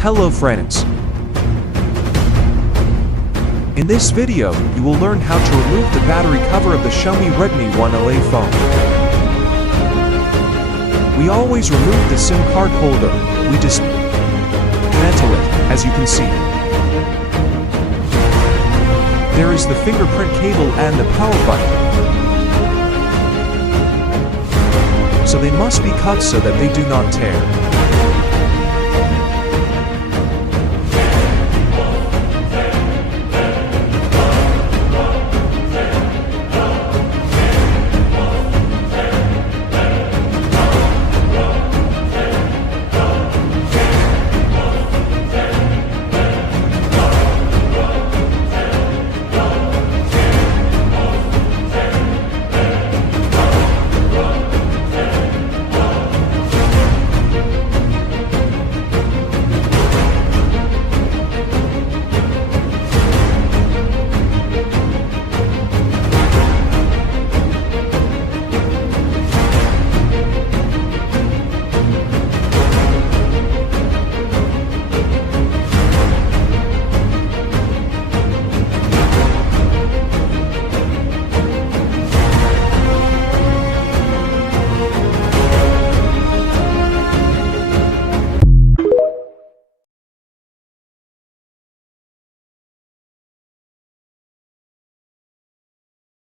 Hello friends. In this video, you will learn how to remove the battery cover of the Xiaomi Redmi 1LA phone. We always remove the SIM card holder. We dismantle it, as you can see. There is the fingerprint cable and the power button. So they must be cut so that they do not tear.